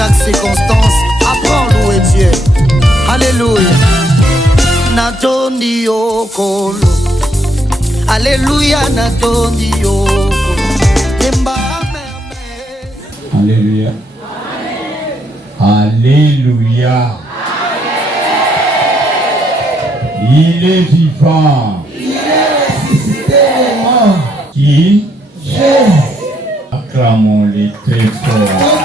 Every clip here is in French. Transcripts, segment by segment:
chaque circonstance, apprends à louer Dieu. Alléluia. Natondi okolo. Alléluia, natondi okolo. Alléluia. Alléluia. Il est vivant. Il est ressuscité des morts. Qui? Jésus. Acclamons-les très fort.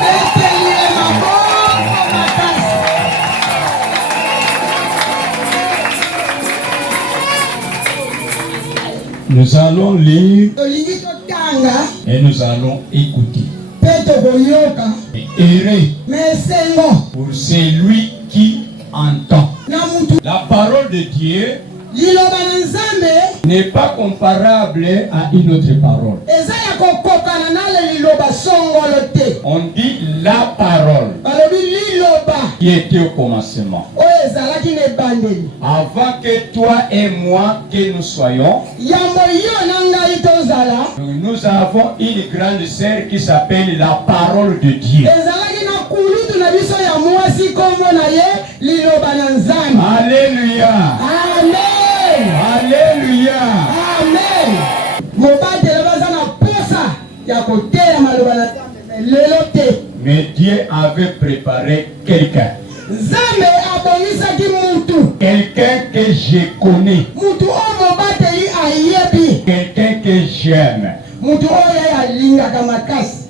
Nous allons lire et nous allons écouter. Et errer pour celui qui entend. La parole de Dieu n'est pas comparable à une autre parole. On dit la parole qui était au commencement. Avant que toi et moi que nous soyons, nous avons une grande sœur qui s'appelle la parole de Dieu. Alléluia. Amen. Alléluia. Amen. Mais Dieu avait préparé quelqu'un. Quelqu'un que je connais. Quelqu'un que j'aime.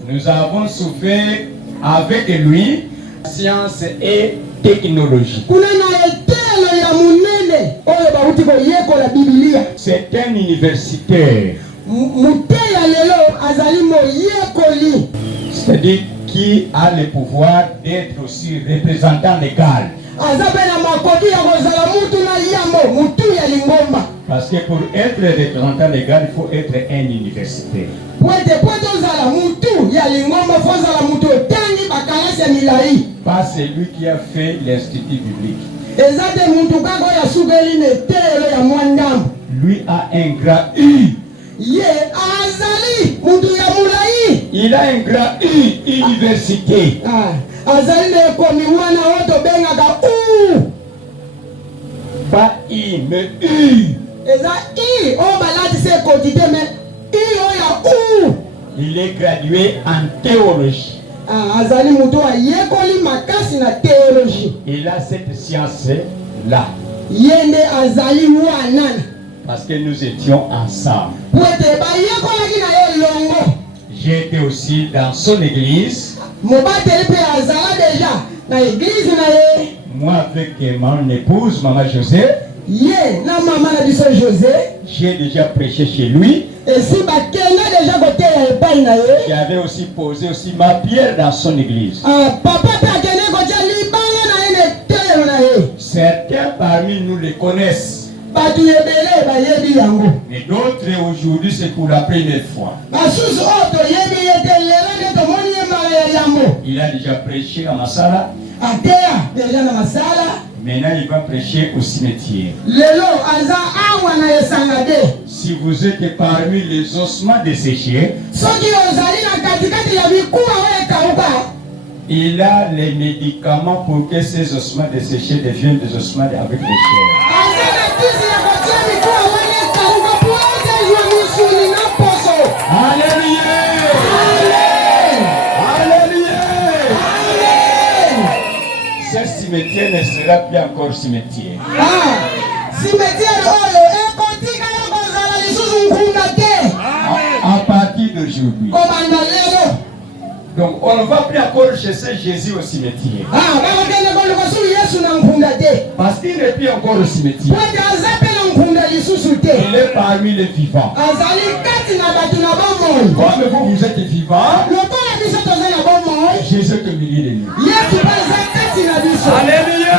Nous avons souffert avec lui science et technologie. C'est un universitaire. C'est-à-dire qui a le pouvoir d'être aussi représentant légal. Parce que pour être représentant légal, il faut être un universitaire. Pas celui qui a fait l'institut biblique. Lui a un grand U. Il a un grand U, université. Pas I, mais U. Il est gradué en théologie. Il a cette science-là. Parce que nous étions ensemble. J'étais aussi dans son église. Moi avec mon épouse, Maman José. J'ai déjà prêché chez lui. J'avais aussi posé aussi ma pierre dans son église. Certains parmi nous les connaissent. Mais d'autres aujourd'hui c'est pour la première fois. Il a déjà prêché à Massala. Maintenant il va prêcher au cimetière. Si vous êtes parmi les ossements desséchés, il a les médicaments pour que ces ossements desséchés deviennent des ossements avec les chairs. Alléluia. Alléluia. Ce cimetière ne sera plus encore cimetière. À partir d'aujourd'hui. Donc on ne va plus encore chercher Jésus au cimetière. Parce qu'il n'est plus encore au cimetière. Il est parmi les vivants. Comme vous, vous êtes vivants, Jésus est au milieu de nous. Alléluia.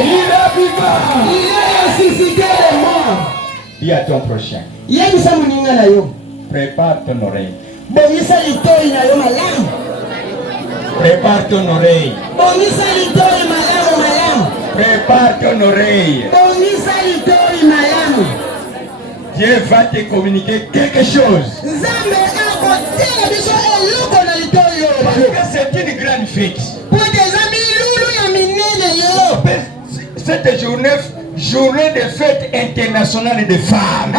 Il est vivant. Il est ressuscité des morts. Dis à ton prochain. Prépare ton oreille. Prépare ton oreille. Prépare ton oreille. Dieu va te communiquer quelque chose. Parce que c'est une fête. Cette journée de fête internationale des femmes.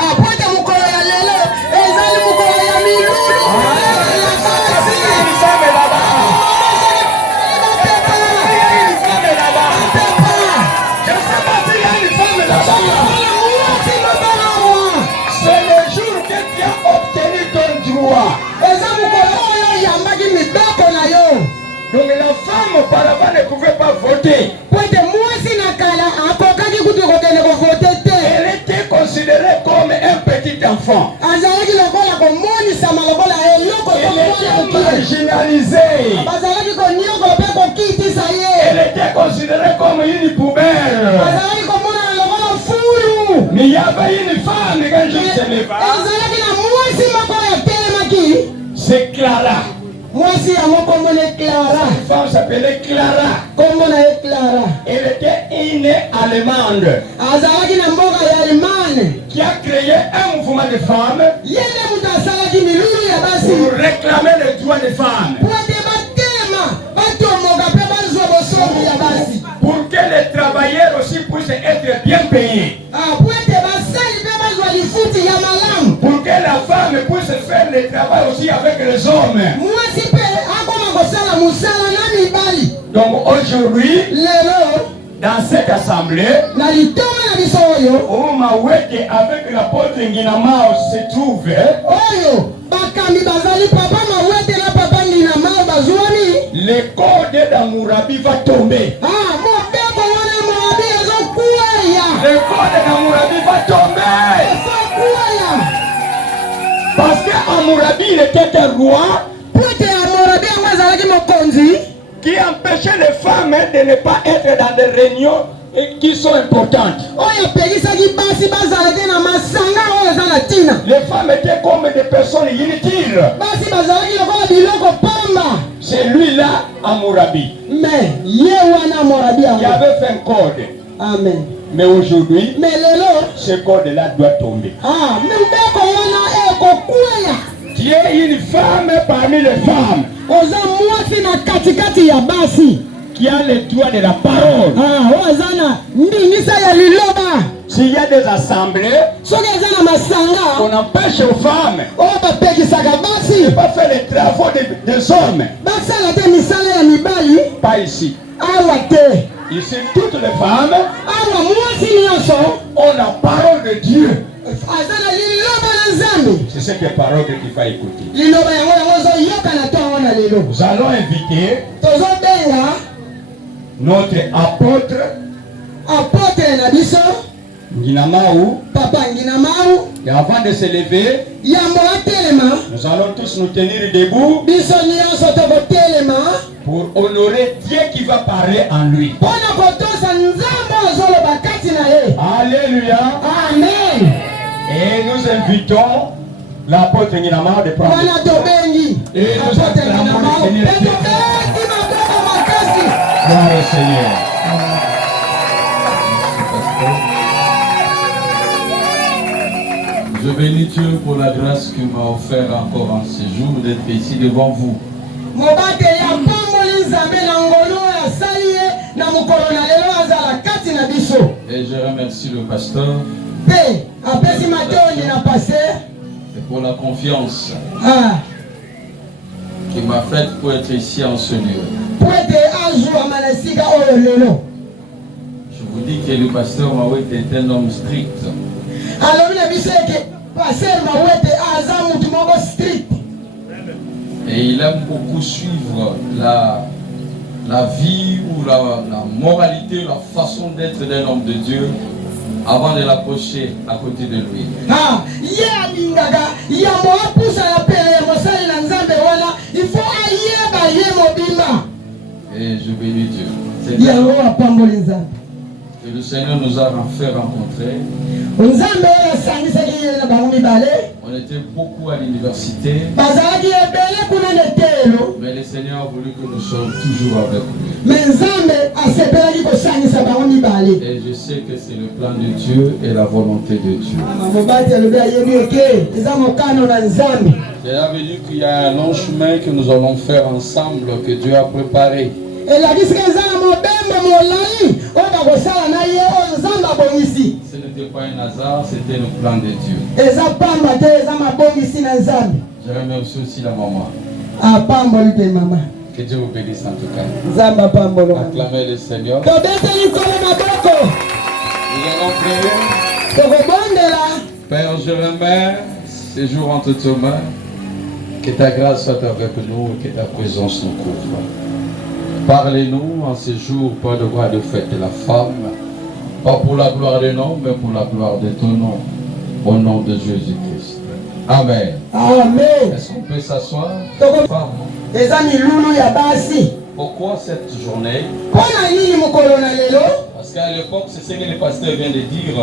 C'est le jour que tu as obtenu ton droit. Donc la femme auparavant ne pouvait pas voter. Elle était considérée comme un petit enfant. Elle était marginalisée. Elle était considérée comme une poubelle. Mais il y avait une femme quand je ne savais pas. C'est Clara. Cette femme s'appelait Clara. Elle était une Allemande qui a créé un mouvement de femmes pour réclamer les droits des femmes. Pour que les travailleurs aussi puissent être bien payés. Pour que la femme puisse faire le travail aussi avec les hommes. Donc aujourd'hui, dans cette assemblée, où Mawete avec l'apôtre Nginamao se trouve, le code d'Amurabi va tomber. Le code d'Amurabi va tomber. Parce qu'Amurabi il était un roi qui empêchait les femmes de ne pas être dans des réunions qui sont importantes. Les femmes étaient comme des personnes inutiles. C'est lui-là, Amurabi, qui avait fait un code. Amen. Mais aujourd'hui, ce code-là doit tomber. Tu es une femme parmi les femmes qui a le droit de la parole. S'il y a des assemblées, on empêche aux femmes de pas faire les travaux des hommes. Pas ici. Ici, toutes les femmes ont la parole de Dieu. C'est cette parole qu'il faut écouter. Nous allons inviter notre apôtre Nginamao. Et avant de se lever, nous allons tous nous tenir debout pour honorer Dieu qui va parler en lui. Alléluia. Amen. Et nous invitons l'apôtre Nginamao de prendre. Et nous acclamons le Seigneur. Gloire au Seigneur. Je bénis Dieu pour la grâce qu'il m'a offert encore en ce jour d'être ici devant vous. Et je remercie le pasteur et pour la confiance qu'il m'a faite pour être ici en ce lieu. Je vous dis que le pasteur Mawete est un homme strict. Et il aime beaucoup suivre la vie ou la moralité, la façon d'être d'un homme de Dieu avant de l'approcher à côté de lui. Et je bénis Dieu. Que le Seigneur nous a fait rencontrer. On était beaucoup à l'université. Mais le Seigneur a voulu que nous soyons toujours avec lui. Et je sais que c'est le plan de Dieu et la volonté de Dieu. J'ai avait dit qu'il y a un long chemin que nous allons faire ensemble, que Dieu a préparé. Ce n'était pas un hasard, c'était le plan de Dieu. Je remercie aussi la maman. Que Dieu vous bénisse en tout cas. Acclamez le Seigneur. Nous allons prier. Père, je remets ces jours entre tes mains. Que ta grâce soit avec nous et que ta présence nous couvre. Parlez-nous en ces jours, pas de gloire de fête de la femme, pas pour la gloire de l'homme, mais pour la gloire de ton nom, au nom de Jésus-Christ. Amen. Amen. Est-ce qu'on peut s'asseoir? Pourquoi cette journée? Parce qu'à l'époque, c'est ce que le pasteur vient de dire.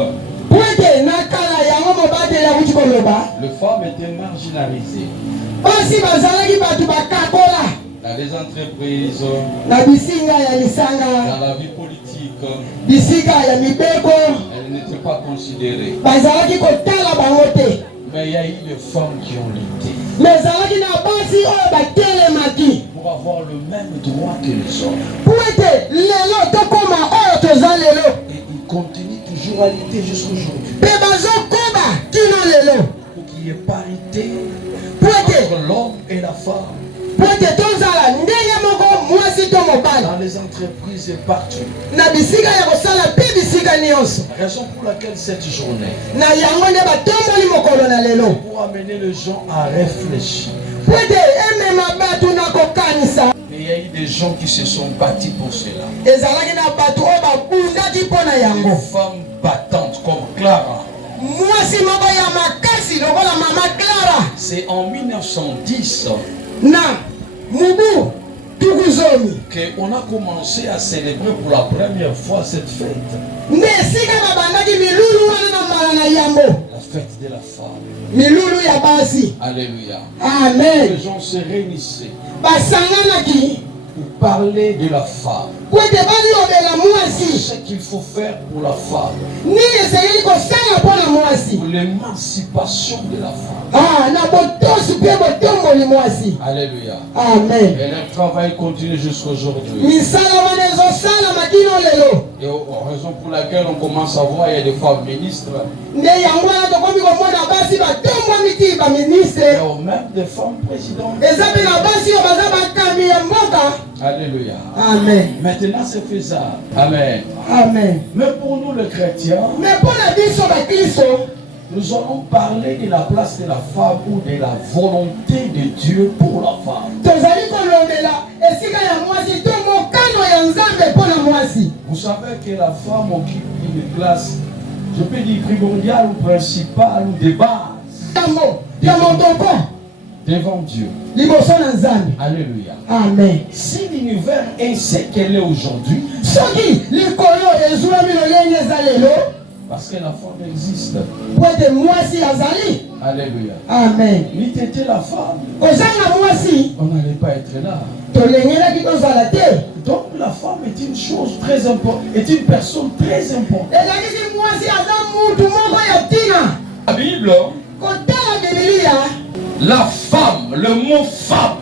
Les femmes étaient marginalisées. Dans les entreprises, dans la vie politique, elles n'étaient pas considérées. Mais il y a eu des femmes qui ont lutté pour avoir le même droit que les hommes. Et ils continuent toujours à lutter jusqu'aujourd'hui. Pour qu'il y ait parité entre l'homme et la femme. Dans les entreprises et partout. La raison pour laquelle cette journée, pour amener les gens à réfléchir. Mais il y a eu des gens qui se sont battus pour cela. Des femmes battantes comme Clara. C'est en 1910 qu'on a commencé à célébrer pour la première fois cette fête. La fête de la femme. Alléluia. Amen. Les gens se réunissaient pour parler de la femme. Ce qu'il faut faire pour la femme. Pour l'émancipation de la femme. Alléluia. Amen. Et leur travail continue jusqu'aujourd'hui. Et raison pour laquelle on commence à voir, il y a des femmes ministres. Il y a même des femmes présidentes. Alléluia. Amen. Maintenant c'est faisable. Amen. Amen. Mais pour nous les chrétiens, nous allons parler de la place de la femme ou de la volonté de Dieu pour la femme. Vous savez que la femme occupe une place, je peux dire primordiale ou principale ou de base devant Dieu. Alléluia. Amen. Si l'univers est ce qu'elle est aujourd'hui, parce que la femme existe. Alléluia. Amen. Si tu étais la femme, on n'allait pas être là. Donc la femme est une chose très importante, est une personne très importante. La Bible, la femme, le mot femme,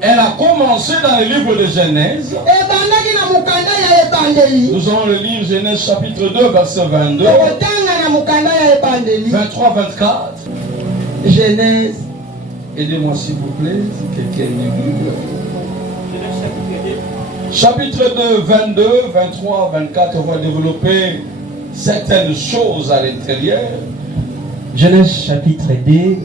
elle a commencé dans le livre de Genèse. Nous allons le lire Genèse chapitre 2, verset 22, 23, 24. Genèse. Aidez-moi s'il vous plaît, si quelqu'un est Bible. Chapitre 2, 22, 23, 24, on va développer certaines choses à l'intérieur. Genèse chapitre 2,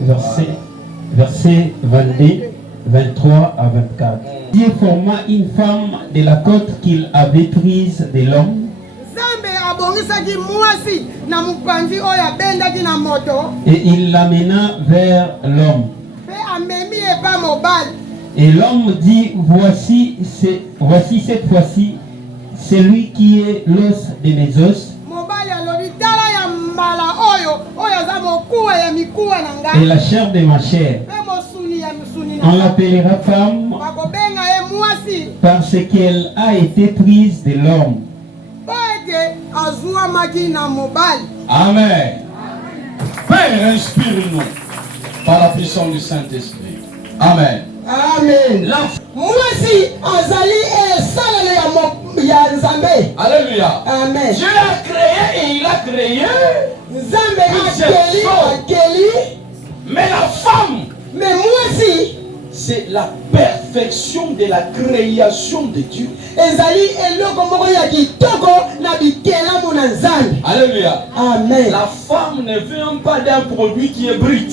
verset 22, 23 à 24. Dieu forma une femme de la côte qu'il avait prise de l'homme. Et il l'amena vers l'homme. Et l'homme dit, voici cette fois-ci celui qui est l'os de mes os et la chair de ma chair. On l'appellera femme parce qu'elle a été prise de l'homme. Amen. Père, inspire-nous par la puissance du Saint-Esprit. Amen. Amen. Mwasi azali esalele ya Nzambe. Alléluia. Amen. Dieu a créé et il a créé. Nzambe akeli. Mais la femme, mais mwasi, c'est la perfection de la création de Dieu. Ezali eloko moko ya kitoko na bikelamu na Nzambe. Alléluia. Amen. La femme ne vient pas d'un produit qui est brut.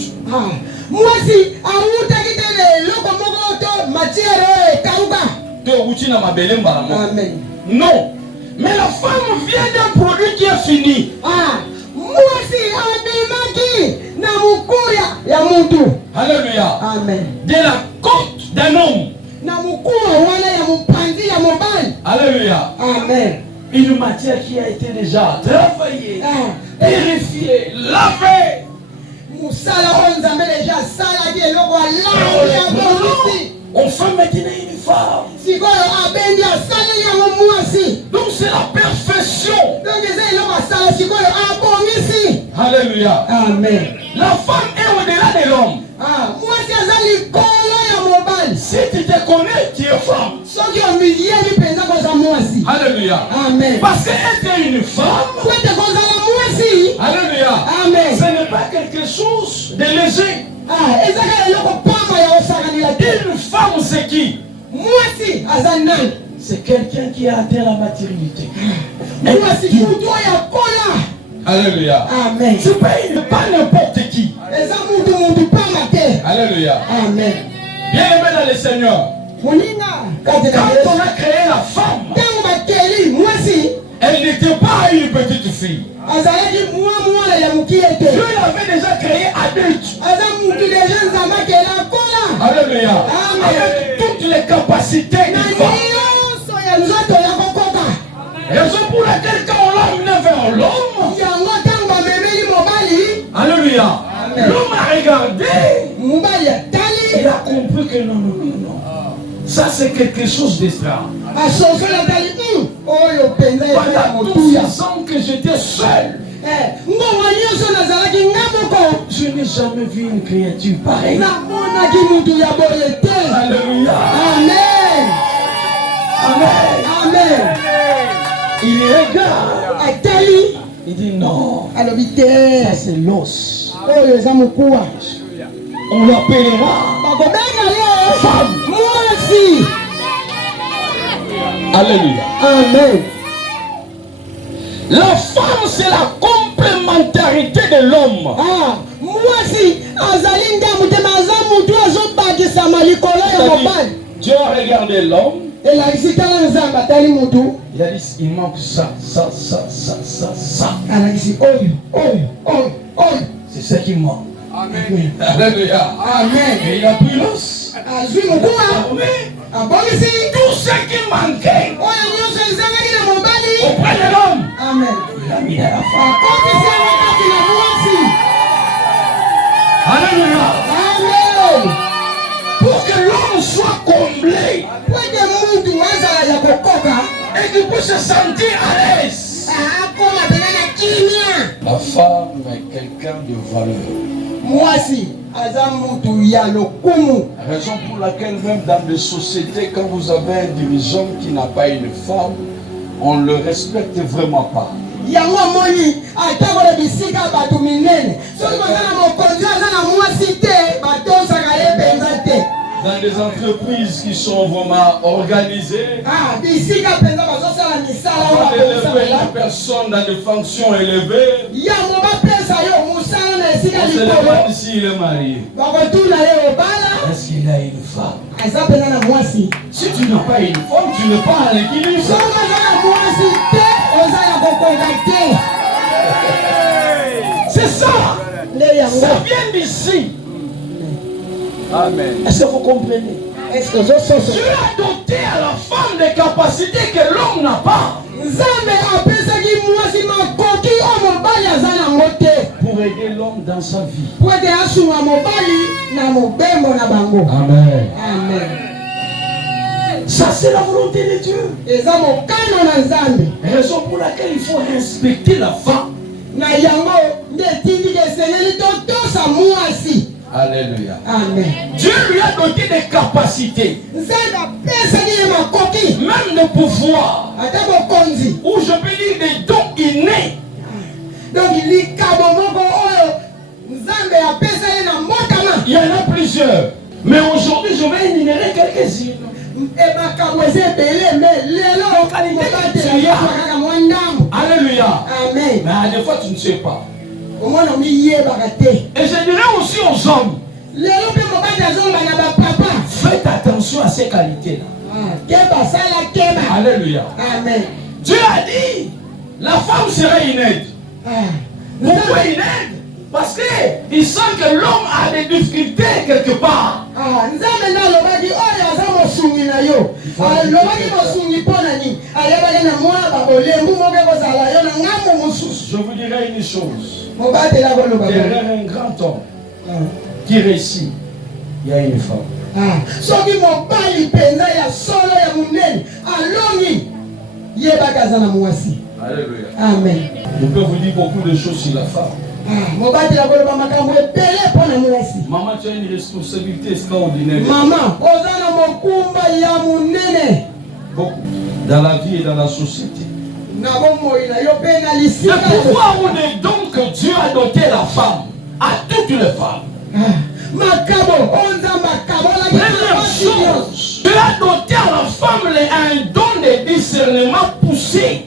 Mwasi amutaki te eloko moko to matière ekauka. Amen. Non. Mais la femme vient d'un produit qui est fini. Mwasi abimaki na mukuya ya mutu. Alléluia. Amen. De la côte d'un homme. Na mukuya wana ya mupanzi ya mobali. Alléluia. Amen. Une matière qui a été déjà travaillée, purifiée, lavée. Musala Nzambe déjà sala ki eloko ala ya bonisi. On fait maintenant une femme. Sikoyo abendi asali ya mwasi. Donc c'est la perfection. Donc c'est eloko asala sikoyo abonisi. Alléluia. Amen. La femme est au-delà de l'homme. Mwasi azali kolo ya mobali. Si tu te connais, tu es femme. Soki omiyeli penza koza mwasi. Alléluia. Amen. Parce qu'elle est une femme. Kwete kozala mwasi. Alléluia. Amen. Ce n'est pas quelque chose de léger. Ezaka eloko pamba ya osakanila te. Une femme, c'est qui? Mwasi azanani. C'est quelqu'un qui a atteint la maturité. Mwasi mutu ya kola. Alléluia. Amen. C'est pas n'importe qui. Eza mutu pamba te. Alléluia. Amen. Bien-aimé dans le Seigneur. Quand on a créé la femme, elle n'était pas une petite fille. Dieu l'avait déjà créée adulte. Alléluia. Avec toutes les capacités du femme. Raison pour laquelle quand on l'a amené vers l'homme, alléluia, l'homme a regardé, il a compris que non. Ça c'est quelque chose d'extra. Pendant tous ces ans que j'étais seul, je n'ai jamais vu une créature pareille. Alléluia. Amen. Amen. Il regarde. Il dit non. Ça c'est l'os. On l'appellera femme. Alléluia. Amen. La femme c'est la complémentarité de l'homme. Dieu a regardé l'homme. Il a dit il manque ça. C'est ce qui manque. Amen. Alléluia. Amen. Et il a pris l'os. Tout ce qui manquait auprès de l'homme, Amen. il a mis à la femme. Alléluia. Amen. Pour que l'homme soit comblé et qu'il puisse se sentir à l'aise. La femme est quelqu'un de valeur. Raison pour laquelle même dans les sociétés, quand vous avez un dirigeant qui n'a pas une femme, on ne le respecte vraiment pas. Dans des entreprises qui sont vraiment organisées, on élève une personne dans des fonctions élevées, on se demande s'il est marié. Est-ce qu'il a une femme? Si tu n'as pas une femme, tu n'es pas en équilibre. C'est ça. Ça vient d'ici. Amen. Est-ce que vous comprenez? Dieu a doté à la femme des capacités que l'homme n'a pas. Pour aider l'homme dans sa vie. Amen. Amen. Ça c'est la volonté de Dieu. Raison pour laquelle il faut respecter la femme. Alléluia. Amen. Dieu lui a doté des capacités, même de pouvoir, ou je peux dire des dons innés. Donc il y en a plusieurs. Mais aujourd'hui, je vais énumérer quelques-unes. Alléluia. Amen. Mais des fois, tu ne sais pas. Et je dirais aussi aux hommes, faites attention à ces qualités-là. Alléluia. Amen. Dieu a dit, la femme serait inédite. Pourquoi inédite? Parce qu'il sent que l'homme a des difficultés quelque part. Je vous dirai une chose. Derrière un grand homme qui réussit, il y a une femme. Alléluia. Amen. Je peux vous dire beaucoup de choses sur la femme. Maman, tu as une responsabilité extraordinaire. Beaucoup. Dans la vie et dans la société. Le pouvoir ou les dons que Dieu a doté la femme, à toutes les femmes. Première chose, Dieu a doté à la femme un don de discernement poussé.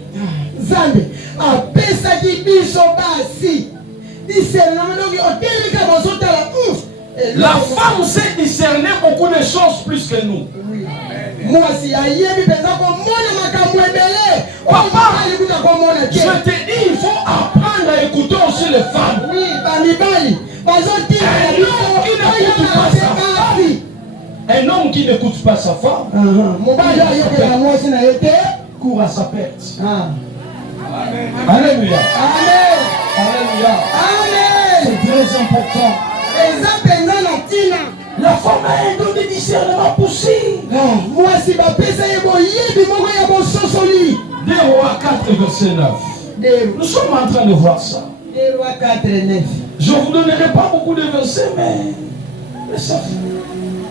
La femme sait discerner beaucoup de choses plus que nous. Papa, je te dis, il faut apprendre à écouter aussi les femmes. Un homme qui n'écoute pas sa femme court à sa perte. Alléluia. Alléluia. C'est très important. La femme a un don de discernement poussé. 2 Rois 4, verset 9. Nous sommes en train de voir ça. Je ne vous donnerai pas beaucoup de versets, mais ça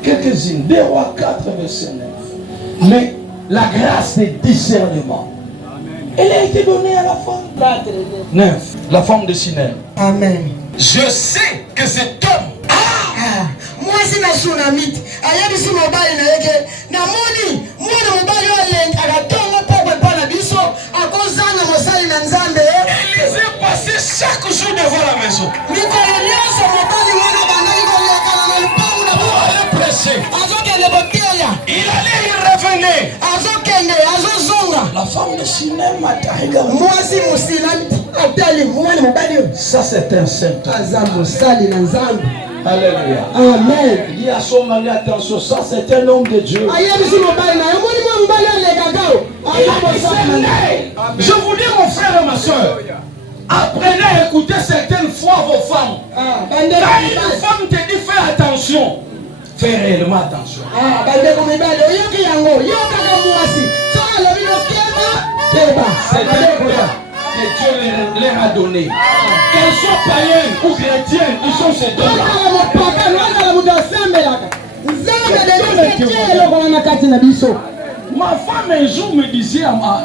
quelques-unes. 2 Rois 4, verset 9. Mais la grâce de discernement, elle a été donnée à la femme. 9. La femme de Sinem. Amen. Je sais que cet homme. Moi c'est na tsunami. Aya biso mobali na yeke. Na moni, mwana mobali wa leng akatonga pokwe pana biso akozanga mosali na Nzambe. Il les a passés chaque jour devant la maison. Mikolo nyonso mobali mwana bandaki koleka na lupango na pour aller prêcher. azokende koteya. Il allait y revenir. Azokende, azozonga. La femme de Sinem a taïga. Mwasi musina atali mwana mobali. Ça c'est un saint. Azambo sali na Nzambe. Alléluia. Amen. Il dit à son mari, attention, ça c'est un homme de Dieu. Je vous dis mon frère et ma soeur, apprenez à écouter certaines fois vos femmes. Quand une femme te dit fais attention, fais réellement attention. C'est un droit que Dieu leur a donné. Qu'elles soient païennes ou chrétiennes, ils sont ces deux-là. Ma femme un jour me disait à moi,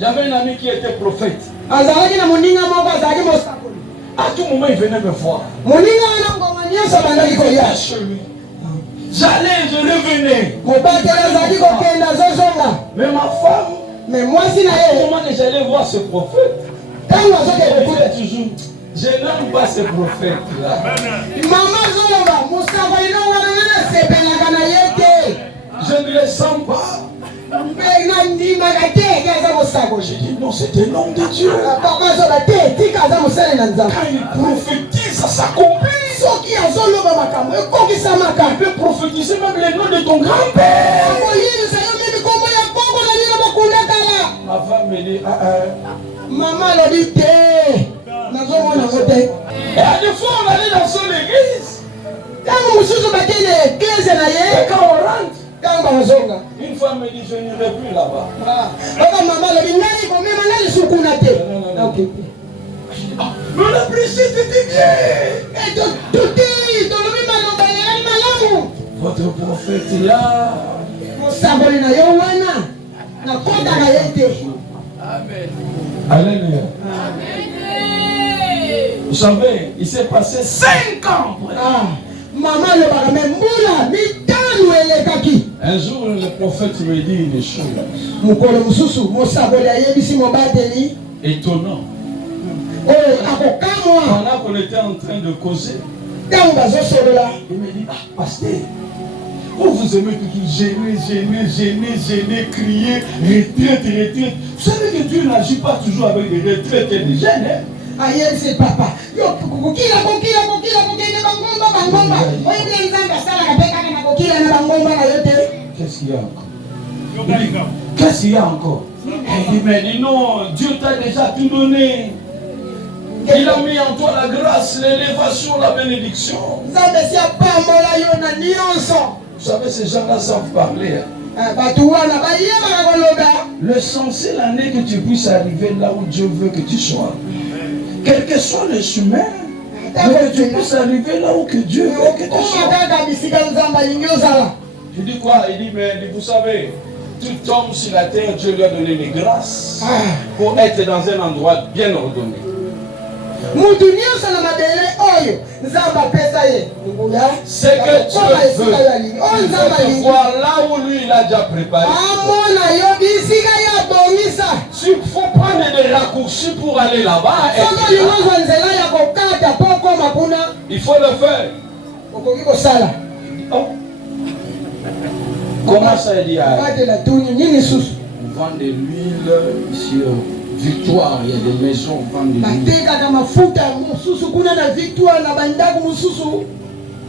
j'avais un ami qui était prophète. À tout moment il venait me voir. J'allais, je revenais. Mais ma femme, au moment que j'allais voir ce prophète, toujours, je n'aime pas ce prophète-là. Je ne le sens pas. J'ai dit non, c'est un homme de Dieu. Quand il prophétise, ça s'accomplit. Il peut prophétiser même le nom de ton grand-père. Ma femme me dit, Maman l'a dit, et à des fois on allait dans son église. Et quand on rentre, Une fois, elle me dit, je n'irai plus là-bas. Mais la précise était bien. Votre prophète est là. Amen. Alléluia. Vous savez, il s'est passé 5 ans. Un jour, le prophète me dit une chose étonnante. Pendant qu'on était en train de causer, il me dit, pasteur, vous aimez toujours gêner, crier, retraite. Vous savez que Dieu n'agit pas toujours avec des retraites et des gênes. C'est papa. Qu'est-ce qu'il y a encore? Qu'est-ce qu'il y a encore? Il dit, mais non, Dieu t'a déjà tout donné. Il a mis en toi la grâce, l'élévation, la bénédiction. Vous savez, ces gens-là savent parler. Le sens, c'est l'année que tu puisses arriver là où Dieu veut que tu sois. Quel que soit le chemin, que tu puisses arriver là où que Dieu veut que tu sois. Je dis quoi? Il dit, mais vous savez, tout homme sur la terre, Dieu lui a donné les grâces pour être dans un endroit bien ordonné. C'est que tu veux voir là où lui il a déjà préparé. Il faut prendre des raccourcis pour aller là-bas. Il faut le faire. Comment ça dit? On vend de l'huile sur Victoire, il y a des maisons qui vendent de l'huile.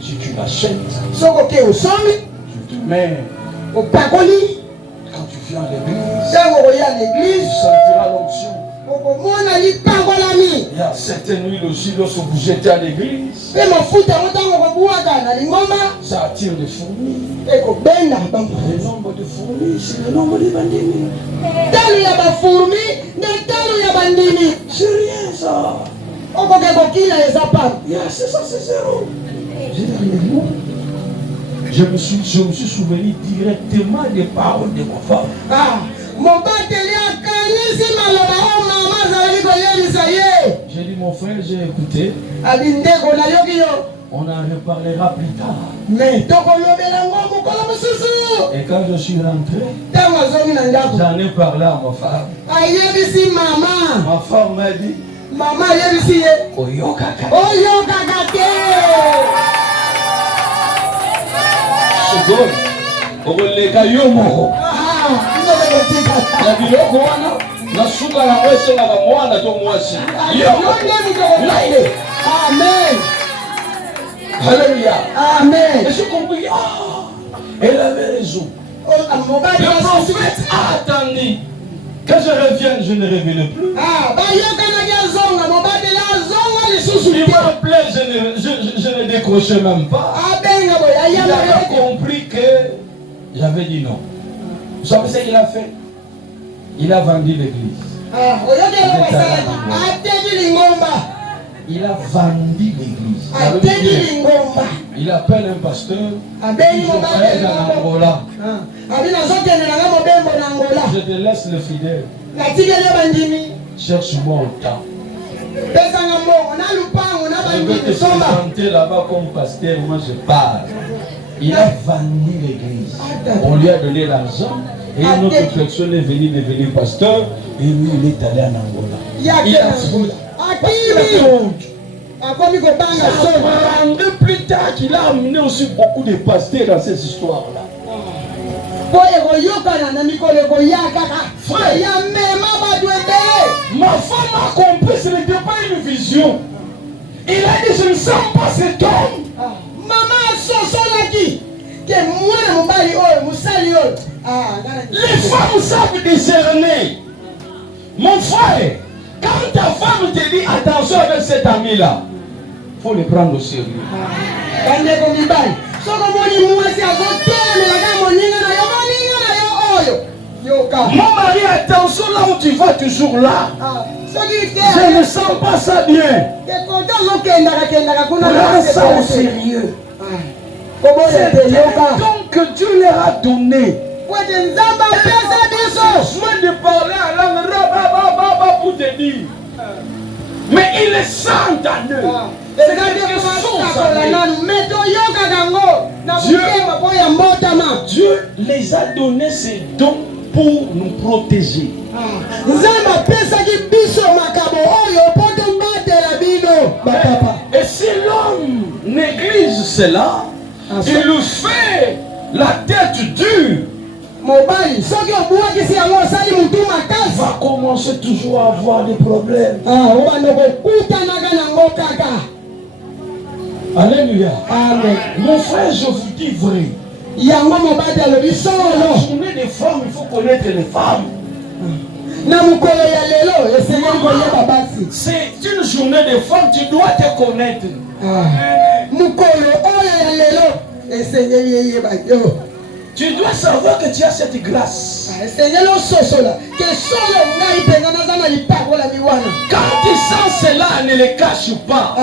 Si tu l'achètes, tu te mets. Quand tu viens à l'église, tu sentiras l'onction. Il y a certaines huiles aussi lorsque vous jetez à l'église. Ça attire des fourmis. Le nombre de fourmis, c'est le nombre de bandini. C'est rien ça. C'est ça, c'est zéro. Je me suis souvenu directement des paroles de ma femme. J'ai dit, mon frère, j'ai écouté. On en reparlera plus tard. Et quand je suis rentré, j'en ai parlé à ma femme. Ma femme m'a dit, Amen. Alléluia. Amen. Et j'ai compris, elle avait raison. Le prophète a attendu que je revienne, je ne révèle plus. Il m'a plaît, je ne décrochais même pas. Il avait compris que j'avais dit non. Vous savez ce qu'il a fait? Il a vendu l'église. Il a vendu l'église. Il appelle un pasteur. Je te laisse le fidèle. Cherche-moi au temps. Je vais te présenter là-bas comme pasteur. Moi je parle. Il a vendu l'église. On lui a donné l'argent. Et une autre personne est venue devenir pasteur. Et lui il est allé en Angola. Il a foutu. Plus tard qu'il a amené aussi beaucoup de pasteurs dans ces histoires-là. Frère, ma femme a compris, ce n'était pas une vision. Il a dit, je ne sens pas cet homme. Les femmes savent discerner. Mon frère, quand ta femme te dit attention avec cet ami-là, il faut le prendre au sérieux. Mon mari, attention là où tu vas toujours là. Je ne sens pas ça bien. Prends ça au sérieux. C'est un don que Dieu leur a donné. Besoin de parler à langue pour te dire. Mais il est sans en eux. C'est quelque chose à Dieu les a donné ces dons pour nous protéger. Et si l'homme néglige cela, il nous fait la tête dure. Va commencer toujours à avoir des problèmes. Alléluia. Amen. Mon frère, je vous dis vrai. La journée des femmes, il faut connaître les femmes. C'est une journée des femmes, tu dois te connaître. Tu dois savoir que tu as cette grâce. Quand tu sens cela, ne le cache pas.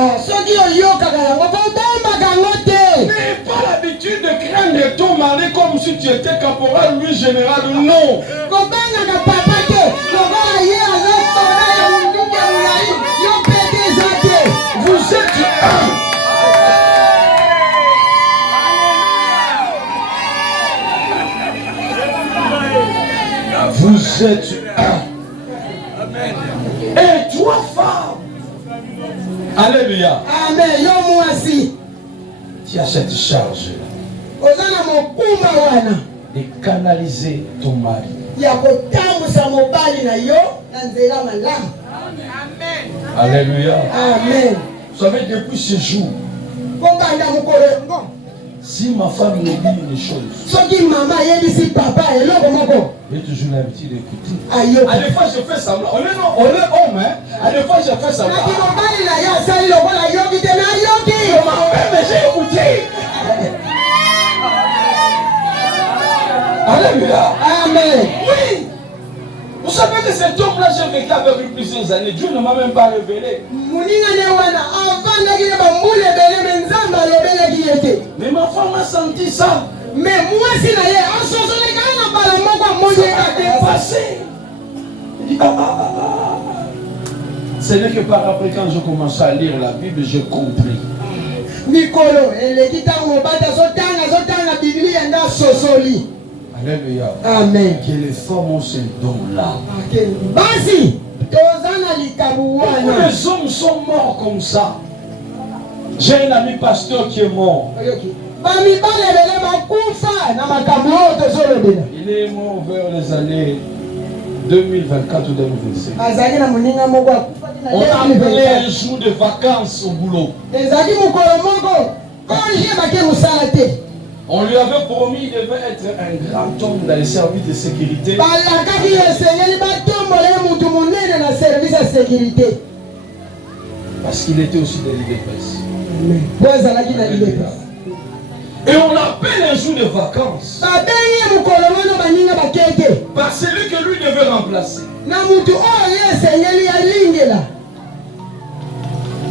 Mais pas l'habitude de craindre ton mari comme si tu étais caporal, lui général ou non. Vous êtes un. Vous êtes un. Et toi, femme. Alléluia. Amen. Tu as cette charge-là de canaliser ton mari. Alléluia. Amen. Vous savez, depuis ce jour, si ma femme me dit une chose, j'ai toujours l'habitude d'écouter. À des fois, je fais semblant. On est homme, hein. À des fois, je fais semblant. Mais j'ai écouté. Alléluia. Amen. Oui. Vous savez que cet homme-là, j'ai vécu avec lui plusieurs années. Dieu ne m'a même pas révélé. Mais ma femme a senti ça. Mais moi, si ça a dépassé. Ce n'est que par après, quand je commençais à lire la Bible, j'ai compris. Alléluia. Amen. Que les femmes ont ce don-là. Beaucoup de hommes sont morts comme ça. J'ai un ami pasteur qui est mort. Il est mort vers les années 2024 ou 2025. On a appelé un jour de vacances au boulot. On lui avait promis qu'il devait être un grand homme dans les services de sécurité. Parce qu'il était aussi dans l'IDPS. Et on appelle un jour de vacances par celui que lui devait remplacer.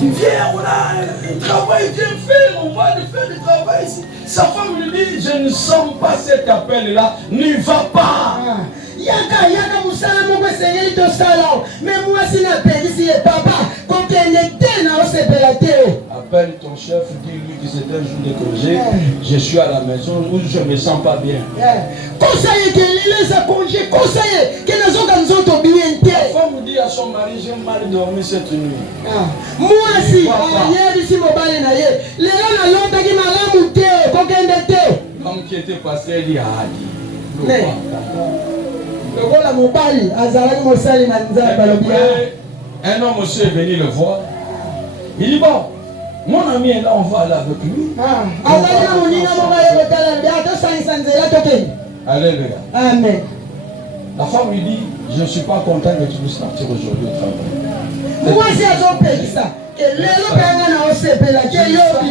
Il vient, on a un travail bien fait, on va le faire du travail ici. Sa femme lui dit, je ne sens pas cet appel-là, n'y va pas. Appelle ton chef, dis-lui que c'est un jour de congé, je suis à la maison où je ne me sens pas bien. La femme dit à son mari, j'ai mal dormi cette nuit. L'homme qui était passé, il dit, un homme aussi est venu le voir. Il dit, bon, mon ami est là, on va aller avec lui. Alléluia. Amen. La femme lui dit, je ne suis pas content que tu puisses partir aujourd'hui au travail.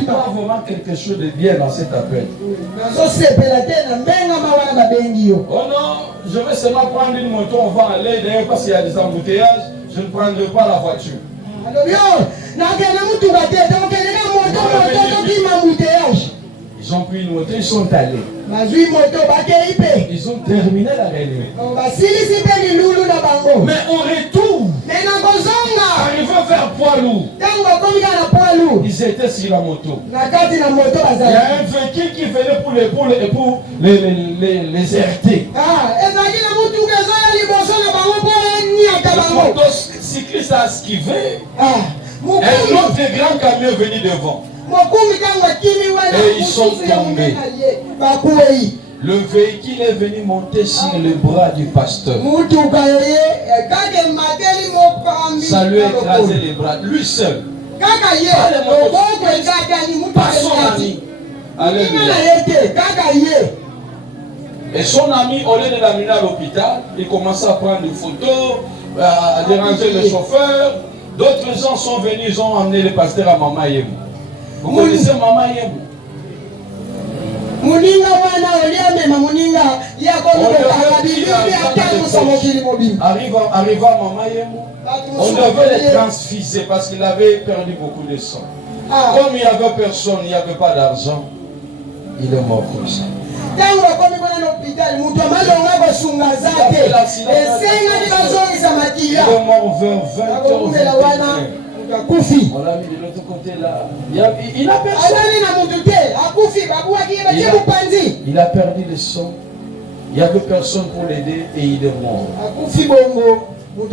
pas vraiment quelque chose de bien dans cet appel. Oh non, je vais seulement prendre une moto, on va aller d'ailleurs parce qu'il y a des embouteillages, je ne prendrai pas la voiture. Ils ont pris une moto, ils sont allés. Ils ont terminé la réunion. Mais au retour, arrivé vers Poilou, ils étaient sur la moto. Il y a un véhicule qui venait pour les RT. Le motocycliste a esquivé. Un autre grand camion est venu devant. Et ils sont tombés. Le véhicule est venu monter sur le bras du pasteur. Ça lui a écrasé les bras, lui seul. Pas son ami. Alléluia. Et son ami, au lieu de l'amener à l'hôpital, il commençait à prendre des photos, à déranger le chauffeur. D'autres gens sont venus, ils ont emmené le pasteur à Mama Yemou. Vous connaissez Mama Yemou? Arriva Mama Yemou, on devait les transfuser parce qu'il avait perdu beaucoup de sang. Comme il n'y avait personne, il n'y avait pas d'argent, il est mort comme ça. Il est mort vers 20h. On l'a mis de l'autre côté là. Il a personne. Il a perdu le sang. Il n'y avait personne pour l'aider et il est mort. Le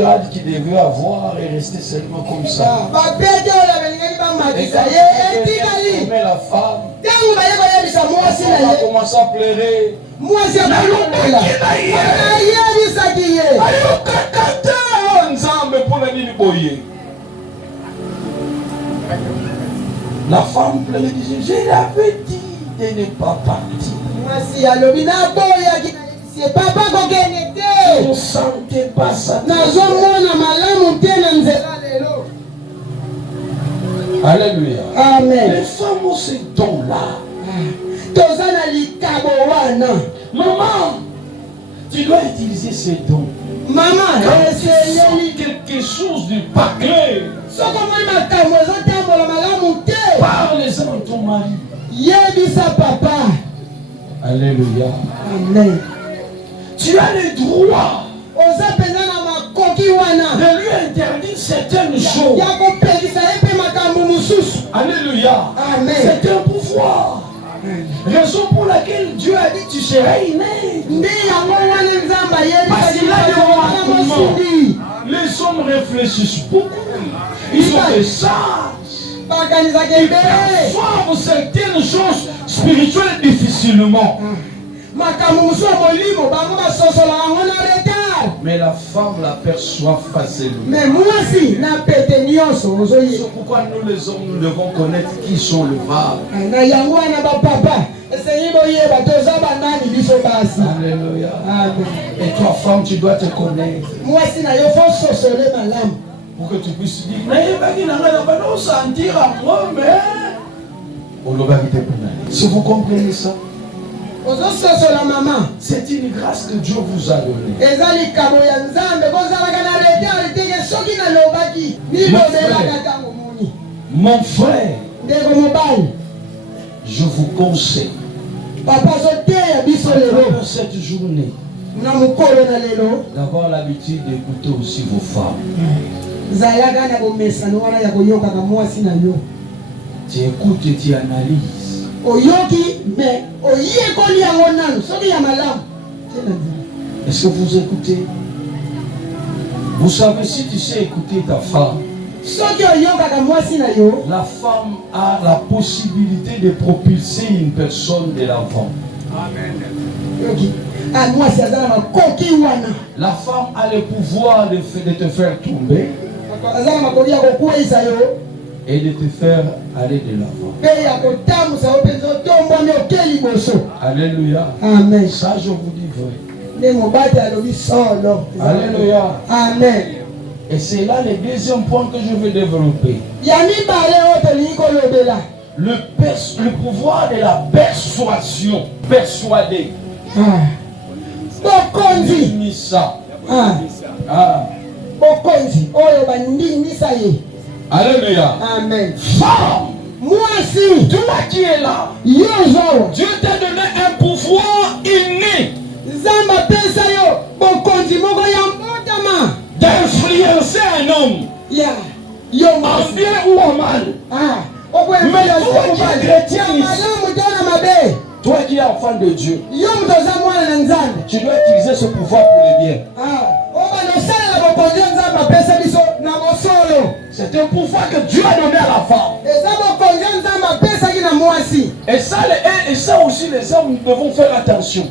grade qu'il devait avoir est resté seulement comme ça. Et quand il met la femme, on a commencé à pleurer. La femme pleurait et disait, je l'avais dit de ne pas partir. Je ne sentais pas ça. Alléluia. Amen. Les femmes ont ces dons-là. Maman, tu dois utiliser ces dons. Maman, quelque chose de bâclé. Parle-en à ton mari. Papa. Alléluia. Amen. Tu as le droit de lui interdire certaines choses. Alléluia. Amen. C'est un pouvoir. Raison pour laquelle Dieu a dit tu seras né. Parce qu'il a des remarquements. Les hommes réfléchissent beaucoup. Ils ont des sages. Ils perçoivent certaines choses spirituelles difficilement. Mais la femme l'aperçoit facilement. C'est pourquoi nous les hommes, nous devons connaître qui sont le mal. Alléluia. Et toi, femme, tu dois te connaître. Pour que tu puisses dire, si vous comprenez ça, c'est une grâce que Dieu vous a donnée. Mon frère, je vous conseille dans cette journée d'avoir l'habitude d'écouter aussi vos femmes. Tu écoutes et tu analyses. Est-ce que vous écoutez? Vous savez, si tu sais écouter ta femme, la femme a la possibilité de propulser une personne de l'avant. La femme a le pouvoir de te faire tomber et de te faire aller de l'avant. Alléluia. Amen. Ça, je vous dis vrai. Alléluia. Amen. Et c'est là le deuxième point que je veux développer. Le pouvoir de la persuasion. Persuader. Alléluia. Amen. Femme. Moi aussi. Toi qui es là. Dieu t'a donné un pouvoir inné. D'influencer un homme. En bien ou en mal. Mais toi qui es chrétien ici, toi qui es enfant de Dieu, tu dois utiliser ce pouvoir pour le bien. C'est un pouvoir que Dieu a donné à la femme. Et ça aussi, les hommes, nous devons faire attention.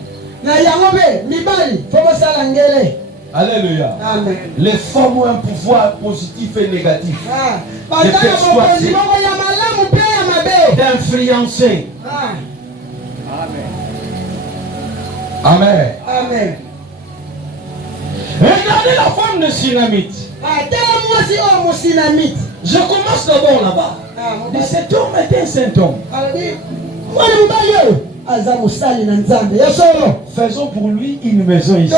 Alléluia. Amen. Les femmes ont un pouvoir positif et négatif. De persuader, d'influencer. Amen. Amen. Regardez la femme de Sunamite. Je commence d'abord là-bas. Cet homme était un saint homme. Faisons pour lui une maison ici.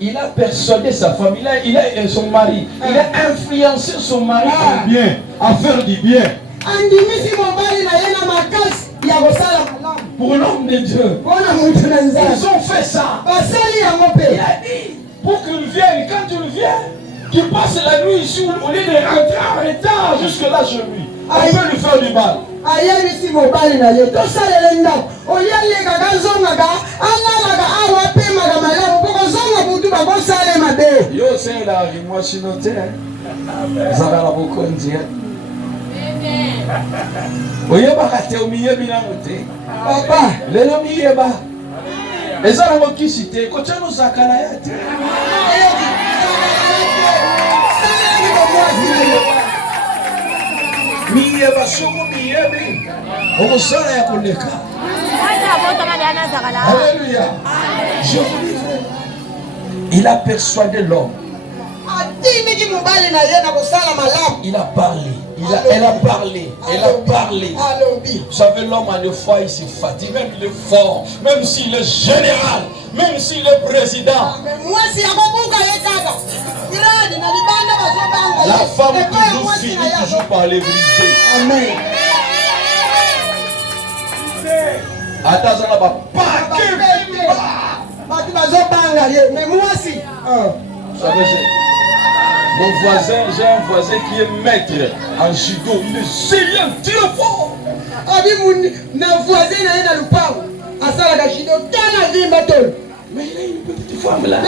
Il a persuadé sa femme, il a son mari, il a influencé son mari en bien, à faire du bien. Pour l'homme de Dieu, ils ont fait ça. Il a dit, pour qu'il vienne, quand il vient, qu'il passe la nuit ici, au lieu de rentrer en retard jusque là chez lui, on peut lui faire du mal. Yo c'est là, moi je suis noté. Ça va la beaucoup dire. Oye bakate omiye bina noté. Papa, lelo miye ba. Eza na mokisite, ko tshano zakala ya te. Miye ba soko miye bi. O sala ya koleka. Alléluia. Je vous dis, il a persuadé l'homme. Il a parlé. Elle a parlé. Elle a parlé. Vous savez, l'homme a des fois, il se fatigue. Même il est fort. Même s'il est général. Même s'il est président. La femme toujours finit toujours par les briser. Amen. Attends, ça va pas. Mais moi aussi. Vous savez, mon voisin, j'ai un voisin qui est maître en judo. Il est sérieux, très fort. Mais il a une petite femme là.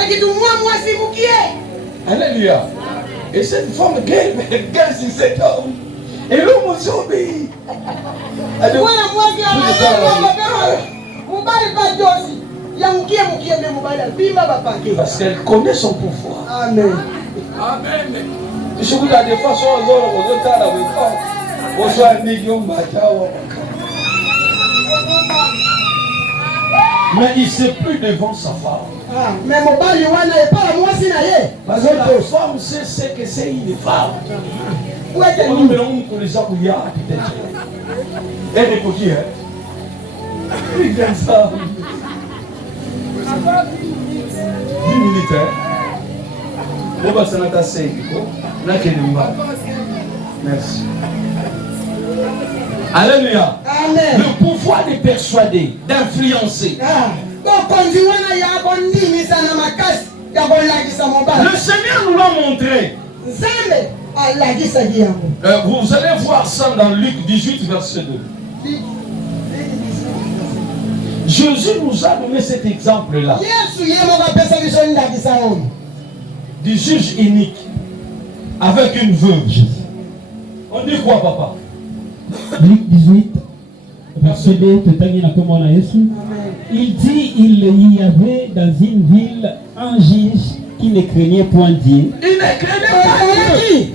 Alléluia. Et cette femme, quelle c'est cet homme. Et l'homme aussi obéit. Parce qu'elle connaît son pouvoir. Amen. Amen. Je vous dis des fois, mais il ne sait plus devant sa femme. Mais mon père, il n'est pas moi si naïe. Parce que la femme sait ce que c'est une femme. Où est-elle? On me demande pour les gens où il y a peut-être. Elle est coquille, hein? Il vient ça. 10 minutes, hein? On va s'en attacher. Merci. Alléluia. Amen. Le pouvoir de persuader, d'influencer. Le Seigneur nous l'a montré. Vous allez voir ça dans Luc 18, verset 2. Jésus nous a donné cet exemple-là. Du juge unique avec une veuve. On dit quoi, papa? Luc 18, verset 2, il dit il y avait dans une ville un juge qui ne craignait point Dieu. Il ne craignait pas Dieu.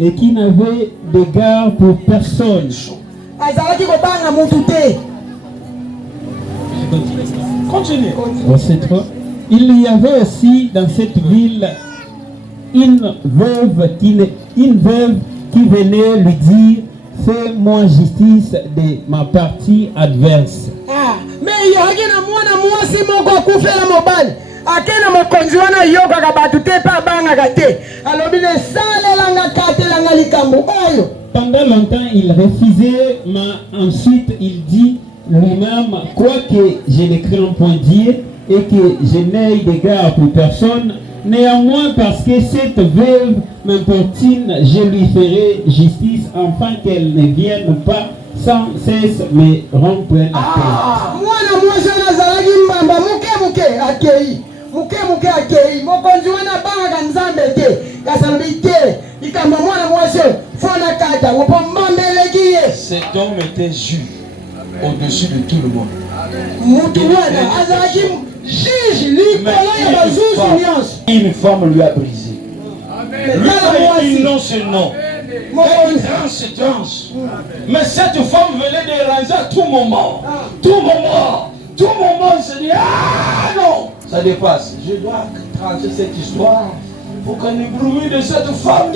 Et qui n'avait d'égard pour personne. Continue. Verset 3. Il y avait aussi dans cette ville une veuve qui venait lui dire, fais-moi justice de ma partie adverse. Mais il y a un moi si mon goût fait la mobile. Akena mokonzi wana yoka batu te pa banga gate. Alors bine sale langa kate langa likambo oyo. Pendant longtemps il refusait, mais ensuite il dit lui-même, quoique je ne crains point Dieu et que je n'ai d'égard pour personne, néanmoins parce que cette veuve m'importune, je lui ferai justice afin qu'elle ne vienne pas sans cesse me rompre la terre. Mwana mwasha nazalaki mbamba muke akei. Muke akei. Mokonzi wana banga nzambe te. Kasambi te. Ikamba mwana mwasha fona kata. Wopo mbambele kiye. Cet homme était juge au-dessus de tout le monde. Mutu wana azalaki juge likolo ya bazuzu nyonso. Une femme lui a brisé. Lui non ce nom. C'est tranche. Mais cette femme venait déranger à tout moment. Tout moment, il se dit, ah non, ça dépasse. Je dois trancher cette histoire pour qu'on ait bruit de cette femme.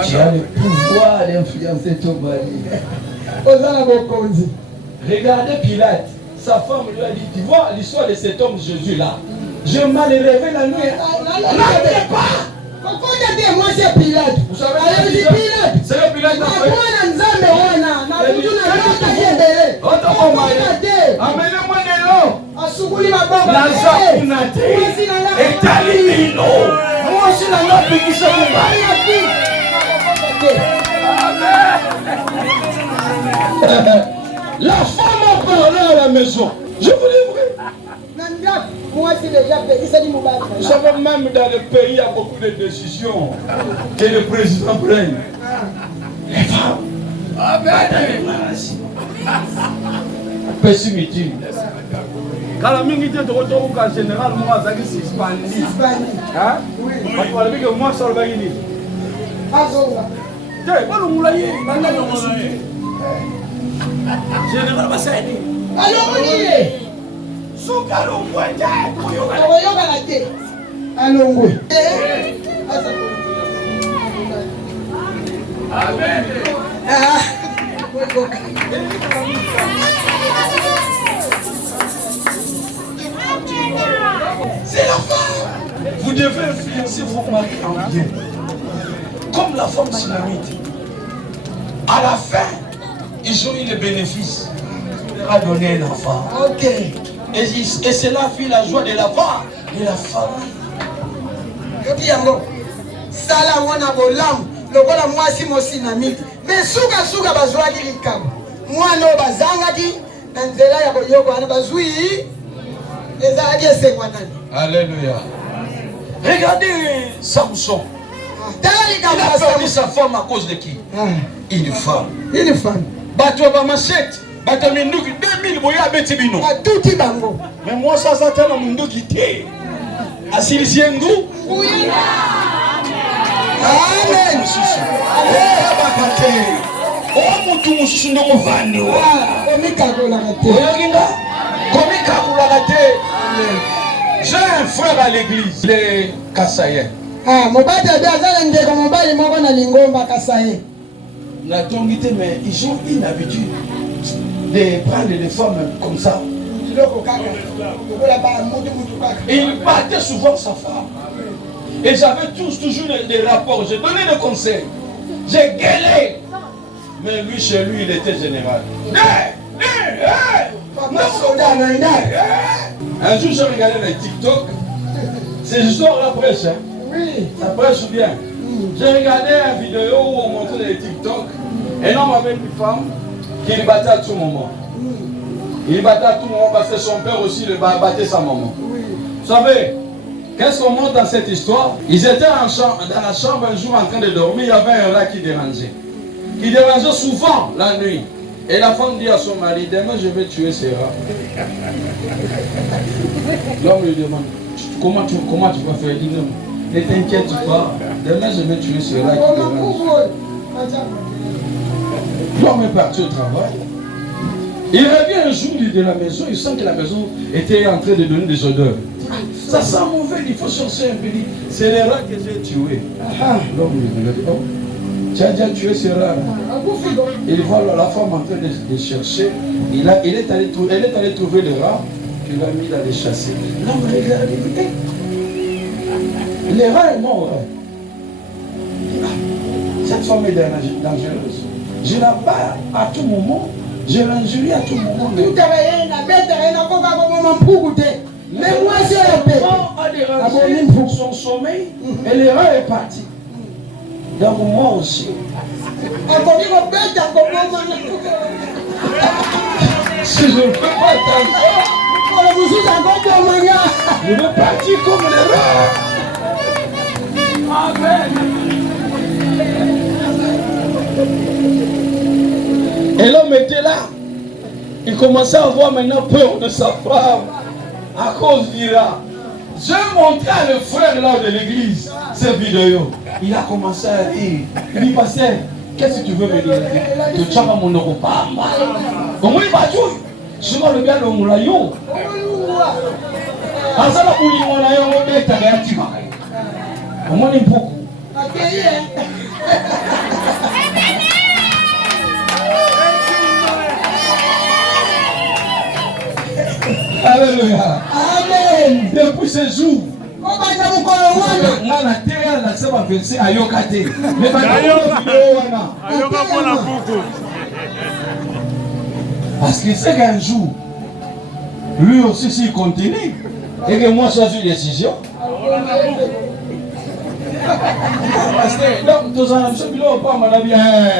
Tu as le pouvoir d'influencer ton mari. Regardez Pilate, sa femme lui a dit, tu vois l'histoire de cet homme Jésus là. Je m'en ai rêvé la nuit. N'arrêtez pas. Vous savez, c'est le Pilate qui a fait. Amenez-moi de l'eau. Lazare Nate. Et Talimino. Moi aussi, la note qui se La femme a parlé à la maison. Je vous dis vrai. Vous savez, même dans le pays, il y a beaucoup de décisions que le président prenne. Les femmes. Pessimité. Quand la mingi était de retour au général, moi, ça dit Hispanie. Hein? Oui. Moi, je dis que moi, ça va gagner. Général Bassani. Alors, on y est. Amen. C'est la femme. Vous devez influencer vos maris en bien. Comme la femme dynamite. À la fin, ils ont eu le bénéfice à donner un enfant. Ok. Et cela fit la joie de la femme et la famille. Sala mwana bolamu lokola mwasi mosinamite me suka bazwaki likambo mwana oyo bazangaki na nzela ya koyoka wana bazwi ezalaki esengwa nani. Alléluia. Regardez Samson. Il a perdu sa femme à cause de qui? Une femme. Une femme. Bato ba machette. Bato minduki 2000 boya beti bino. Atuti bango. Mais moi ça tellement munduki te. Asiliziengu. Amen. Oh mutu mususu ndo muvandi wa. Komikakolaka te. Oyokinga? Komikakolaka te. J'ai un frère à l'église, les Kassaïens. Mobati azala ndeko mobali moko na lingomba Kasaye. La tongité, mais ils ont une habitude de prendre des femmes comme ça. Il battait souvent sa femme. Et j'avais toujours des rapports. J'ai donné des conseils. J'ai gueulé. Mais lui, chez lui, il était général. Un jour, j'ai regardé les TikTok. Ces histoires-là prêchent. Hein? Oui. Ça prêche bien. J'ai regardé une vidéo où on montrait les TikTok. Un homme avec une femme qui battait à tout moment. Il battait à tout moment parce que son père aussi le battait sa maman. Vous savez, qu'est-ce qu'on montre dans cette histoire? Ils étaient dans la chambre un jour en train de dormir. Il y avait un rat qui dérangeait. Qui dérangeait souvent la nuit. Et la femme dit à son mari, demain je vais tuer Sarah. L'homme lui demande, comment tu vas faire? Il dit non, ne t'inquiète pas, demain je vais tuer Sarah qui dérange. L'homme est parti au travail. Il revient un jour de la maison, il sent que la maison était en train de donner des odeurs. Ça sent mauvais, il faut chercher un peu. C'est les rats que j'ai tués. L'homme lui dit, oh, tu as déjà tué ces rats. Il voit la femme en train de chercher. Elle est allée trouver le rat qu'il a mis dans les chasser. L'homme regarde, il dit, le rat est mort. Cette femme est dangereuse. Je la bats à tout moment. Je l'injurie à tout moment. Tout mais moi j'ai la paix. A dérangé pour son sommeil et le rat est parti. Donc moi aussi. Si je ne fais pas attention, je vais partir comme le rat. Amen. Et l'homme était là. Il commençait à avoir maintenant peur de sa femme à cause du rat. J'ai montré à le frère là de l'église cette vidéo. Il a commencé à dire, il dit, pasteur, qu'est-ce que tu veux me dire? Tu as mon nom pas mal. Comment il va jouer? Je vais le bien le moulayon. Azala kuli moulayon on est à la tima. Comment il beaucoup? Alléluia. Amen. Depuis ce jour, la terre n'a pas versé à Yokate. Mais parce qu'il sait qu'un jour, lui aussi s'il continue, et que moi je suis une décision. Parce que donc tous en ce bilo pas mal bien.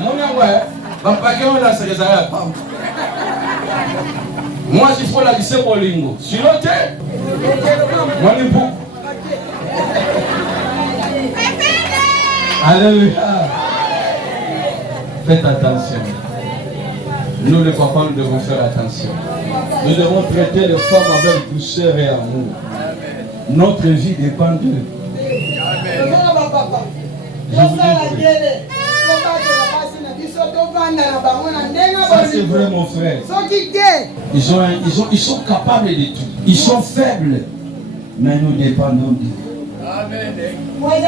Mon ouais, va pas que on a ça les a pas. Moi, il faut la lycée Bolingo. Sur le terre, moi, je peux. Alléluia. Faites attention. Nous, les papas, nous devons faire attention. Nous devons traiter les femmes avec douceur et amour. Notre vie dépend d'eux. Je vous dis. Ça c'est vrai mon frère. Ils sont capables de tout. Ils sont faibles. Mais nous dépendons d'eux. Amen. C'est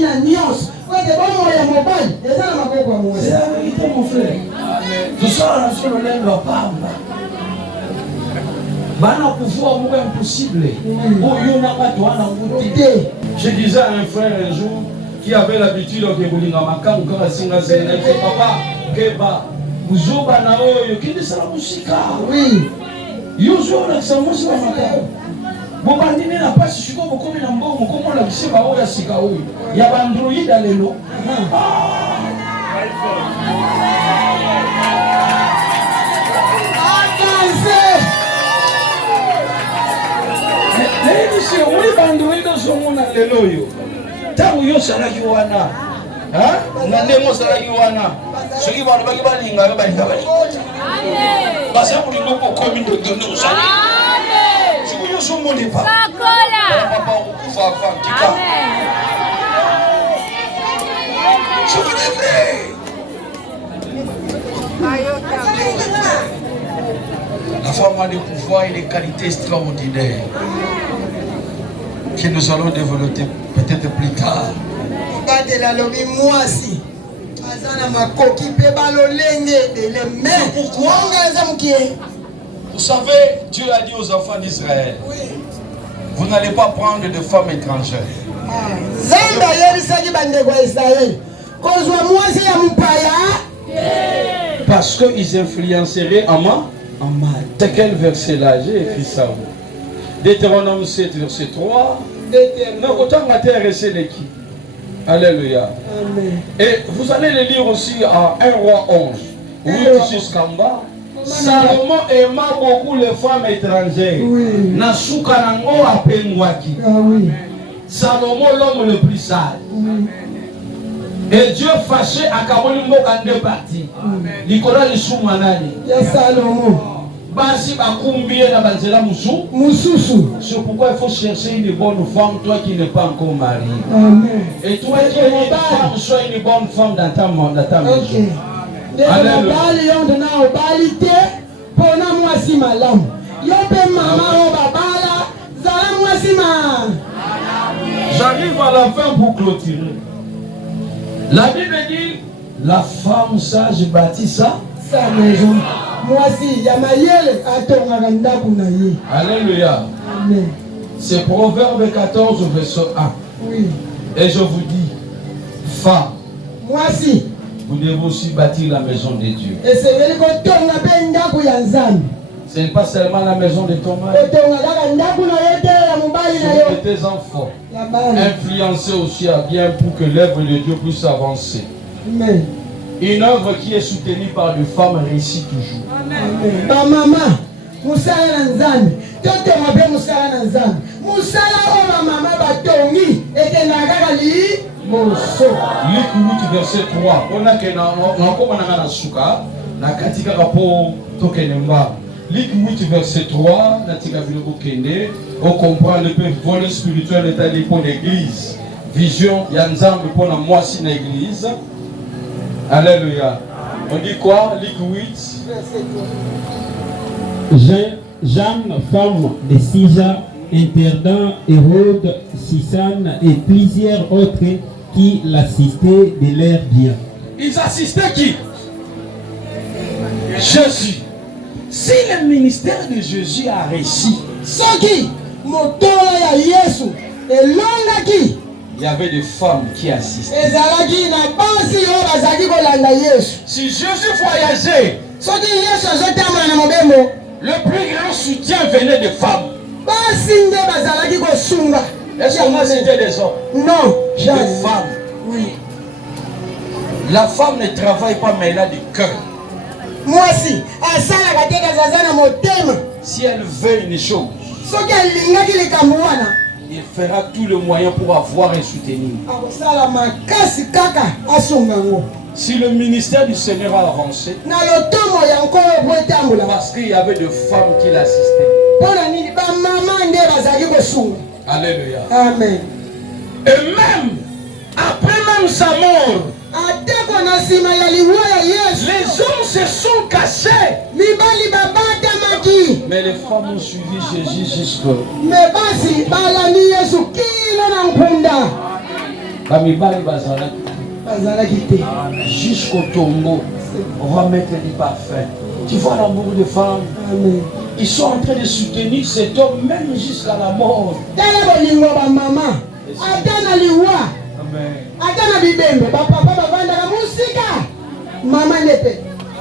la vérité mon frère. Tout ça sur le lèvre leur parle. Impossible. Je disais à un frère un jour qui avait l'habitude de Bolinga Maka ou quand Singa Zéna, il dit papa, Keba, Bouzoba Naoyo, qui dit ça la musique. Oui. Yozo la sa musique Maka. Bobandine n'a pas si beaucoup comme un bon, comme on l'a dit, c'est Baoya Sikao. Il y a Android à l'élo. Si oui, Android sur mon l'élo. Tant yo salaki wana ha nandemo salaki wana soki bantu baki balinga yo balinga amen basa kuli loko komi ndo ndo usali amen siku yo so monde pa sakola papa ukufa fa tika amen je vous dis vrai la femme a des pouvoirs et des qualités extraordinaires que nous allons développer peut-être plus tard. Vous savez, Dieu a dit aux enfants d'Israël, vous n'allez pas prendre de femmes étrangères. Parce qu'ils influenceraient en mal. C'est quel verset là? J'ai écrit ça. Deutéronome 7, verset 3. Donc, autant m'intéresser l'équipe. Alléluia. Amen. Et vous allez le lire aussi à 1 roi 11. Oui, jusqu'en bas. Salomon aima beaucoup les femmes étrangères. Nasukanango apengwaki. Salomon, l'homme le plus sage. Et Dieu fâché à Kaboli Mboka deux parties. Nicolas le Soumanani. Basi bakumbie na banzela mususu. C'est pourquoi il faut chercher une bonne femme, toi qui n'es pas encore marié. Amen. Et toi qui es une femme, sois une bonne femme dans ta maison. J'arrive à la fin pour clôturer. La Bible dit, la femme sage bâtit sa maison. Moi aussi, il y a ma yelle à ton amen. Alléluia. Amen. C'est Proverbe 14, verset 1. Oui. Et je vous dis, femme, moi aussi, vous devez aussi bâtir la maison de Dieu. Et c'est vrai que ton ce n'est pas seulement la maison de ton mari, de tes enfants. Influencer aussi à bien pour que l'œuvre de Dieu puisse avancer. Amen. Une œuvre qui est soutenue par des femmes réussit toujours. Amen. Ma maman, Moussala Nzambi, Toto Mabe Moussala Nzambi, Moussala Oma Mama Batongi, et Tenagali, Mosso. Luc 8, verset 3. On a que na suka, na katika kapo tokenemba. Luc 8, verset 3, na tika viloko kende, on comprend le peu volet spirituel état de pour l'église. Vision ya Nzambi pour la moisi na l'église. Alléluia. On dit quoi? Luc 8. Jeanne, femme de Sija, interdant Hérode, Sisane et plusieurs autres qui l'assistaient de leur bien. Ils assistaient qui? Jésus. Si le ministère de Jésus a réussi, il y avait des femmes qui assistaient. Si Jésus voyageait, le plus grand soutien venait des femmes. Est-ce qu'on c'était des hommes? Non, des femmes. Oui. La femme ne travaille pas, mais elle a du cœur. Moi aussi, si elle veut une chose, il fera tout le moyen pour avoir et soutenir. Si le ministère du Seigneur a avancé, parce qu'il y avait des femmes qui l'assistaient. Alléluia. Amen. Et même après même sa mort, les hommes se sont cachés. Mais les femmes ont suivi Jésus jusqu'au tombeau. On va mettre du parfum. Tu vois l'amour des femmes. Amen. Ils sont en train de soutenir cet homme même jusqu'à la mort. Atana bibembe papa bavanda musika mama nepe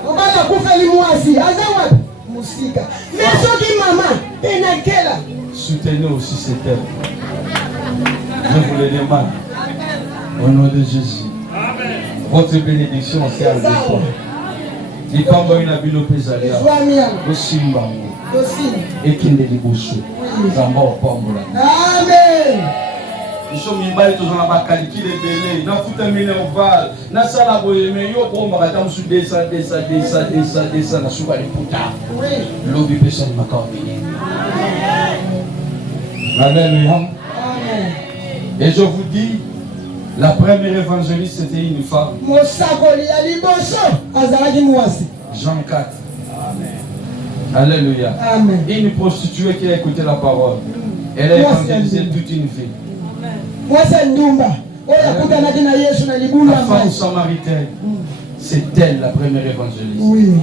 obala kufeli mwasi azawa musika mais soki mama tenakela. Soutenez aussi cet homme. Je vous le demande au nom de Jésus. Amen. Votre bénédiction sert de toi. Les femmes ont une habile au pésalia au simbango et qui ne débouche ça mort pas. Amen. Nous sommes imbali tous dans la calcul de belé, na futa minerval, na sala boyeme yo ko mbaka musu desa na suka de puta. Oui. Lobi personne m'a convenu. Alléluia. Amen. Et je vous dis, la première évangéliste c'était une femme. Mosakoli ya liboso azalaki mwasi. Jean 4. Amen. Alléluia. Amen. Une prostituée qui a écouté la parole. Elle a évangélisé toute une vie. La femme samaritaine, c'est elle la première évangéliste. Oui.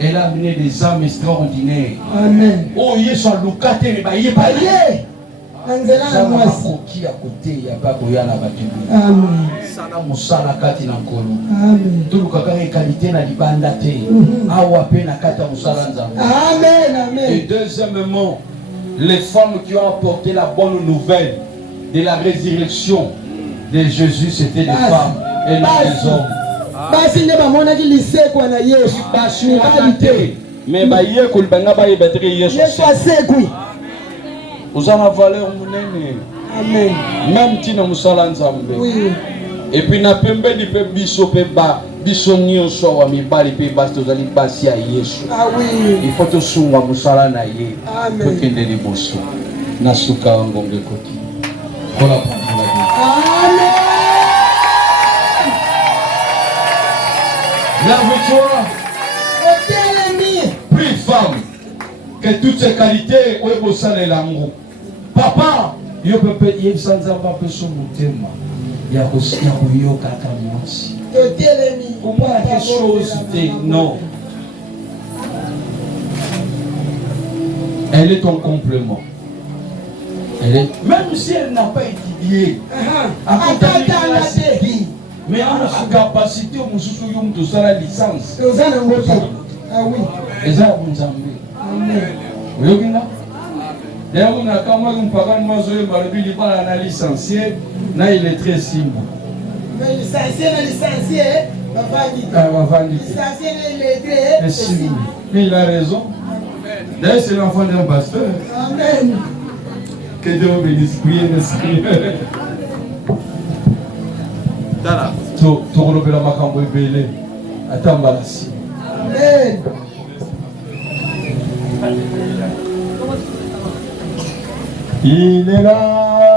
Elle a amené des âmes extraordinaires. Amen. Oh, il y a son locate, mais il y a pas qui à côté, il y a pas de la bâtiment. Amen. Sana musala kati na nkolo. Amen. Tout le kakare qualité na libanda te. Awa pe na kata musala nzambe. Amen. Amen. Et deuxièmement, les femmes qui ont apporté la bonne nouvelle de la résurrection de Jésus, c'était des femmes et non des hommes. Mais vous avez la valeur. Amen. Même si nous sommes oui. Et puis na pembe di pe biso pe ba biso nyonso wa mibali pe basi tozali basi ya Yesu. Ah oui. Il faut tosunga musala na ye. Amen. Tokende liboso. Na suka ngonge koti. Kola pa. Amen. La victoire. Prie femme. Que toutes ces qualités ouais au sein de l'amour. Papa, yo pepe yeb sanza ba peso mutema. Ya koyo kaka mwasi. Comment quelque chose de non. Elle est ton complément. Elle est, même si elle n'a pas étudié, mais elle a sa capacité au Moussou de sa licence. Ah oui. Et ça, vous savez. Amen. D'ailleurs, on a quand même un parent de ma licencié, là il est très simple. Mais licencié, licencié, mais il a raison. D'ailleurs, c'est l'enfant d'un pasteur. Amen. Que Dieu bénisse. Priez, merci. Tala. Tu relèves la macambo belé. Attends, balasi. Amen. Il est là.